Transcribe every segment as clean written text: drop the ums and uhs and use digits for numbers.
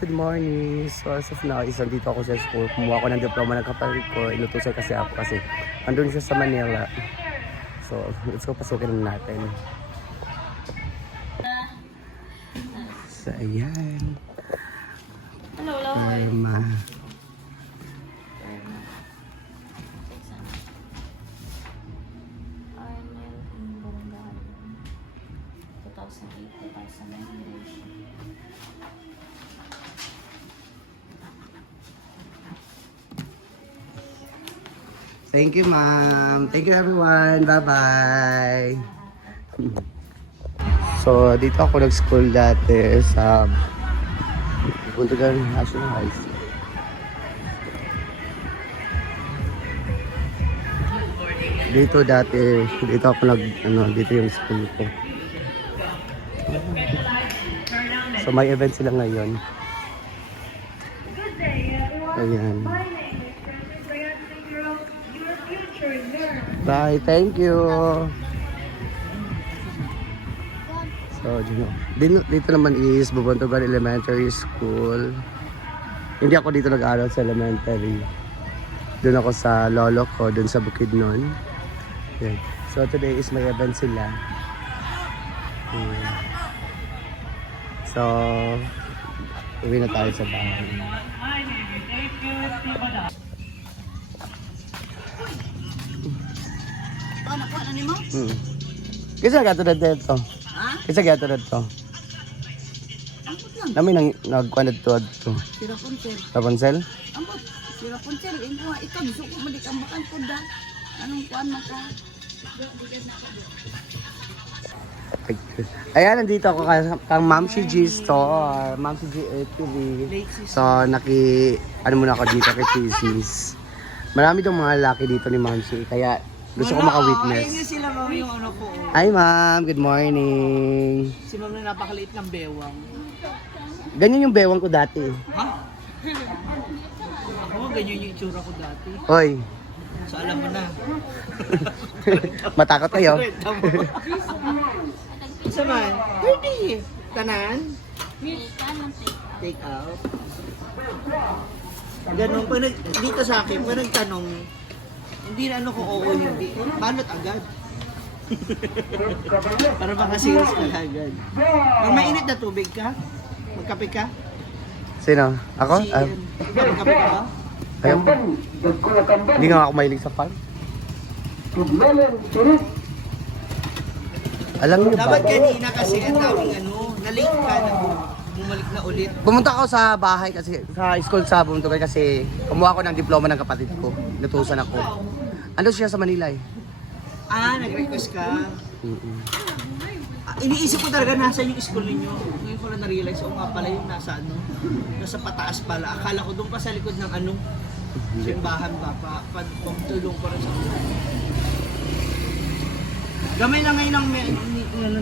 good morning. So as of now, dito ako sa school. Kumuha ko ng diploma ng kapatid ko. Inutusan kasi ako kasi andun siya sa Manila. So let's go, pasukin natin. So ayan. Hello. Irma. Arnel Imbongan. 2008-2009. Thank you, ma'am. Thank you, everyone. Bye-bye. So, dito ako nag-school dati sa Buntugan National High School. Dito ako dito yung school ko. So, may event sila ngayon. Ayan. Bye, thank you. So, dito naman is Bubuntugan Elementary School. Hindi ako dito nag-aaral sa elementary. Doon ako sa lolo ko, doon sa Bukidnon. Okay. So, today is may event sila. So, uwi na tayo sa bahay. Ano mo? Kasi gato na dito. Ha? Kasi gato na dito. Ambot lang. Namin nagkuhan na ito. Sira punter. Rapunzel? Ambot. Sira punter. Ikaw, gusto ko malikambakan ko da. Anong kuhan mo ka? Ayan, nandito ako kang Ma'am si G Store. Ma'am si G TV. So, ano muna ako dito kay Thesis. Marami dong mga lalaki dito ni Ma'am si. Kaya gusto ko maka-witness. Ayun sila ma'am yung ano ko. Hi ma'am, good morning. Si ma'am na napakaliit ng bewang. Ganyan yung bewang ko dati. Ha? Ako, ganyan yung itsura ko dati. Hoy, So alam mo na. matakot kayo. Isa man, 30. Tanan? Take out. Ganun, dito sa akin, pag nagtanong, hindi na ano kung oo hindi. Balot agad. Para baka serious ka agad. Pag mainit na tubig ka, magkape ka. Sino? Ako? Si, magkape ka ba? Ayaw. Hindi nga ako mahilig sa farm. Alam niyo ba? Dapat kanina kasi ang daming na-late ka na bumalik na ulit. Pumunta ako sa bahay kasi, sa school sa Buntugan kasi kumuha ko ng diploma ng kapatid ko. Natusan ako. Ano siya sa Manila eh. Nag-request ka. Iniisip ko talaga nasa yung school ninyo. Ngayon ko lang na-realize, nga pala yung nasa nasa pataas pala. Akala ko doon pa sa likod ng simbahan ba, pagtulong ko rin sa gamay lang ngayon ang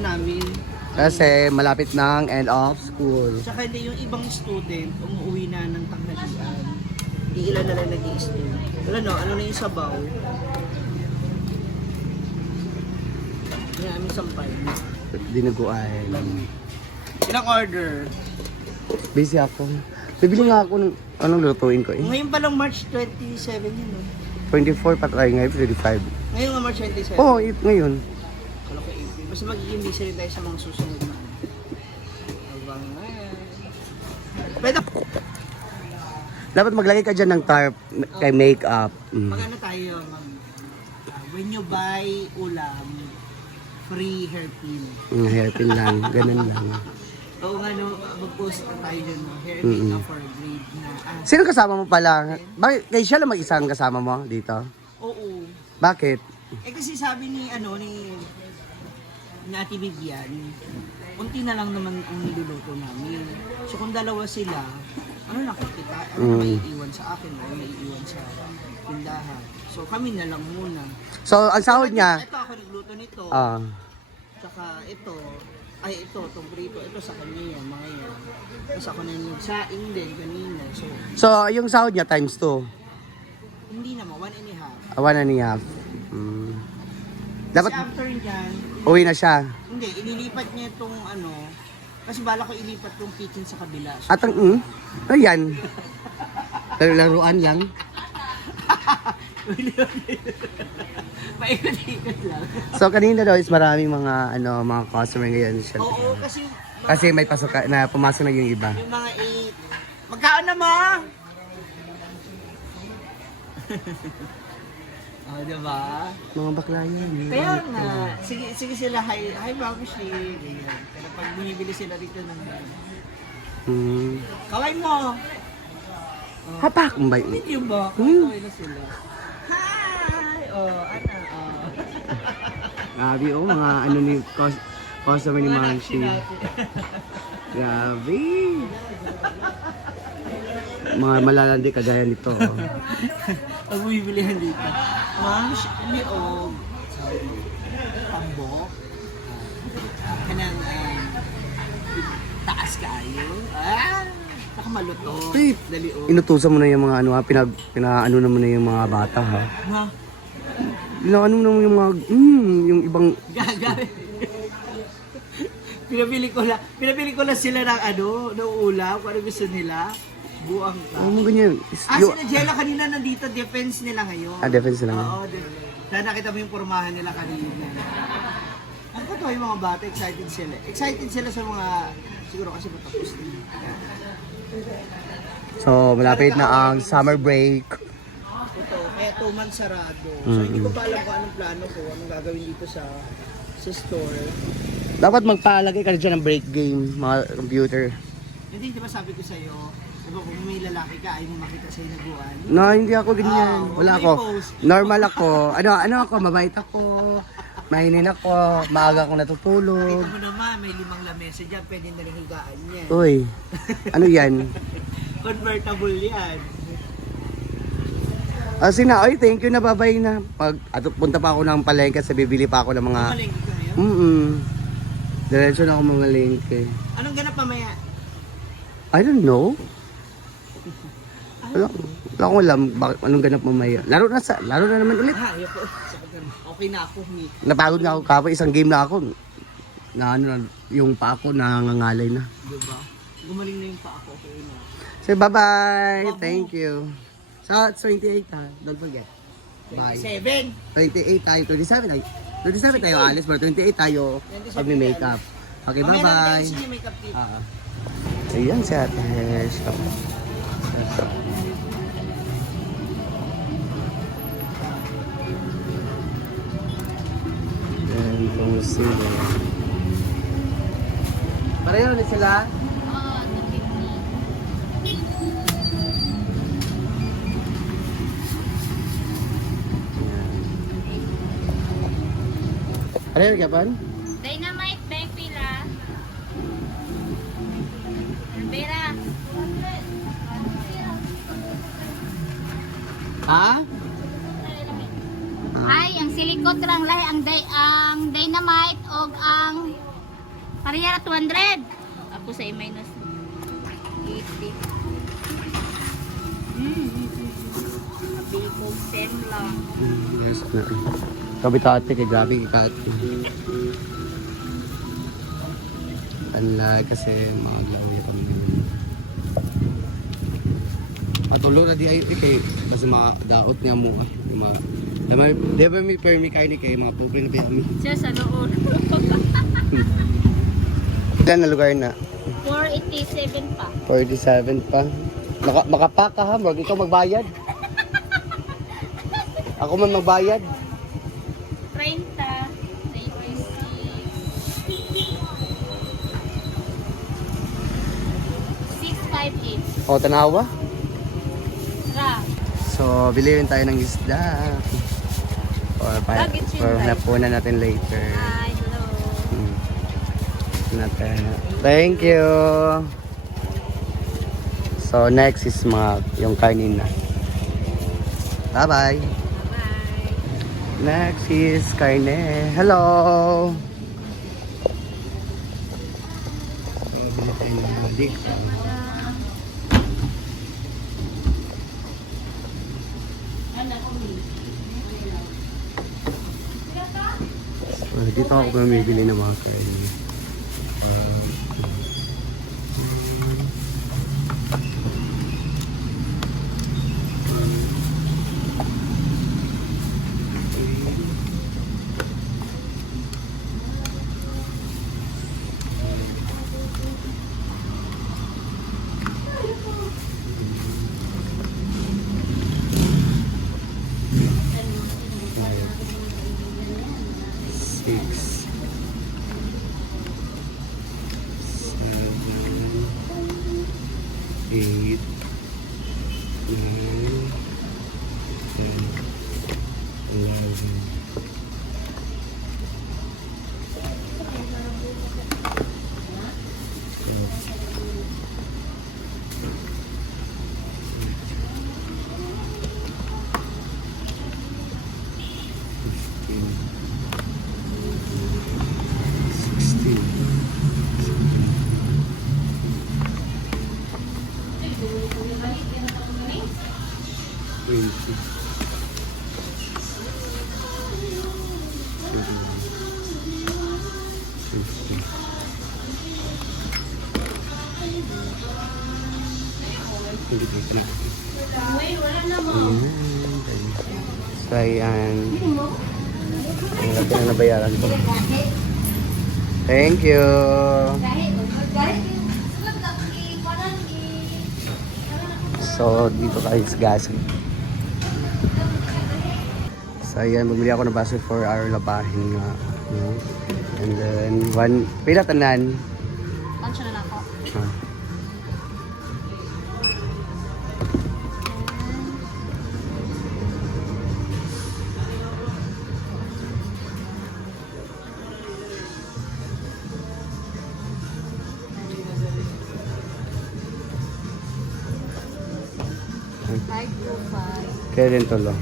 namin. Kasi malapit ng end of school. Tsaka hindi yung ibang student, umuwi na ng tanghalian. Iilan na lang nag-i-stay. Ano na yung sabaw? Yung aming sampay. Dinuguan. Ilang order? Busy ako. Bibili nga ako ng anong lutuin ko eh. Ngayon pa lang March 27 yun, no? 24 pa tayo ngayon, 25. Ngayon nga March 27. Oo, ngayon. Kala ko April. Basta magiging busy rin tayo sa mga susunod na. Abangan. Pwede. Dapat maglagay ka dyan ng tarp kay makeup. Mag-ano tayo, when you buy ulam, free hairpin. Hairpin lang, ganun lang. Oo nga no, mag-post na tayo dyan, no? Hairpin na for grade na. Sino kasama mo pala? Bakit kay siya lang mag-isa ang kasama mo dito? Oo. Bakit? Kasi sabi ni Ate Vivian, unti na lang naman ang niluluto namin. So kung dalawa sila, nakikita, may iiwan sa akin o may iiwan sa tindahan. So kami na lang muna. So, ang sahod niya? Ito ako nagluto nito. Tsaka ito, itong prito, ito sa kanya yan, mga yan. Tapos ako na yung saing din kanina. So, yung sahod niya times 2? Hindi naman, 1.5. 1.5. Dapat Kasi after dyan, uwi na siya. hindi, inilipat niya itong Kasi bala ko ilipat yung kitchen sa kabila. So, At ang, ayan. Laruan lang. paikot-ikot lang. So kanina daw is maraming mga mga customer ngayon siya. Oo, kasi Kasi may pasok na pumasok na yung iba. yung mga 8. Magkaon na mo! Oh, diba? Mga bakla yan. Kaya nga, sige sila, hi Babushi. Ganyan. Pero pag bumibili sila dito ng kaway mo! Hapak! Mbay. Hindi ba? Kaway na sila. Hi! Grabe mga ni customer ni Manshi. Grabe. Mga malalandi kagaya nito. Pag bumibilihan dito. Ma'am, liog. Pambok. Kanang taas kayo. Nakamalutong. Hey, Daliog. inutusan mo na yung mga pinaano na mo na yung mga bata ha. Ha? Inaano na mo yung mga yung ibang Gagari. Pinapili ko lang sila ng ng ulam, kung ano gusto nila. Buang ka. ano ganyan. Sila Jella kanina nandito, defense nila ngayon. Defense lang. Oo, dahil nakita mo yung pormahan nila kanina. Ang totoo yung mga bata, excited sila. Excited sila sa mga, siguro kasi matapos na. So, malapit na ang summer break. Totoo, kaya 2 months sarado. So, hindi ko pa alam kung anong plano ko, anong gagawin dito sa store. Dapat magpalagay ka dyan ng break game, mga computer. Hindi, di ba sabi ko sa'yo, diba kung may lalaki ka, ayaw mo makita sa'yo naguan. No, hindi ako ganyan. Wala may ako. post. Normal ako. Ano ako, mabait ako. Mahinin ako. Maaga akong natutulog. Kita mo naman, may 5 lamesa dyan, pwede na rin higaan yan. Uy, ano yan? Convertible yan. Ay, thank you na, babay na. Punta pa ako ng palengke, sa bibili pa ako ng mga... Malengke ka ngayon? Diretso na ako mamalengke. Anong ganap mamaya? I don't know. Wala akong alam bakit anong ganap mamaya. Laro na naman ulit. Ayoko. Okay na ako. Napagod na ako kapag isang game na ako. Yung pa ako nangangalay na. Diba? Gumaling na yung pa ako. Okay na. So bye-bye. Thank you. So, it's 28 ha. Don't forget. Bye. 7. 28 tayo. 27 tayo. 27 tayo alis. Pero 28 tayo pag may makeup. Okay, bye-bye. Meron makeup tip. Ayan si Ate Hesh. And kung sila. Pareho na sila? Pareho ka pan? Dynamite bag pila. Pera. Ha? Ay, ang silikot lang lahi ang dynamite og ang parehara 200. Ako sa minus 80. Bilkog sem lang. Yes na. Kabitate kay grabe kay Unlike kasi mga laway kami ngayon. Matulog na di ay kay basta madaot niya mo yung mga Diba may permi kayo ni kay mga pobre na piyami. Siya sa loob. Ilan na lugar na? 487 pa. 47 pa. Makapak ka ha, Morg. Ikaw magbayad. Ako man magbayad. 30. 658. O, tanawa. Ra. So, bilhin tayo ng isda. Or napunan natin later. Hi, hello. Natin. Thank you. So, next is yung kanina. Bye-bye. Bye. Next is karne. Hello! So, bili tayo ng balik. So, dito ako bumibili ng mga karne. So, ayan. Ang laki na nabayaran ko. Thank you. So, dito tayo sa gas. So, ayan. Bumili ako ng baso for our labahin nga. No? And then, pila tanan. Tansya na lang ako. Ah. Kaya din tulo.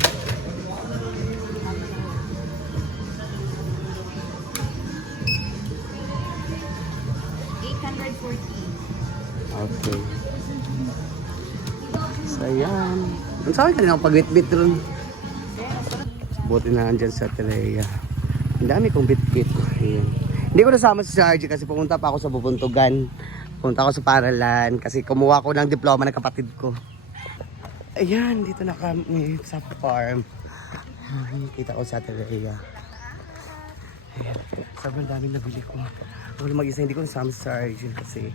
Okay. So, ayan. Ang sabi ka rin ako pag-bit-bit ron. Buti na andyan sa Terea. Ang dami kong bit-bit. Ayan. Hindi ko nasama si RJ kasi pumunta pa ako sa Bubuntugan. Pumunta ako sa Paralan kasi kumuha ko ng diploma ng kapatid ko. Ayan, dito na kami sa farm. Kita ko sa Terea. Ayan. Sobrang daming nabili ko. Ako lang mag-isa, hindi ko nasama si RJ kasi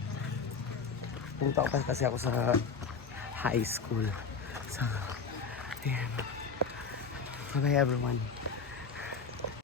pumunta ko kasi ako sa high school. So, ayan. Bye-bye everyone.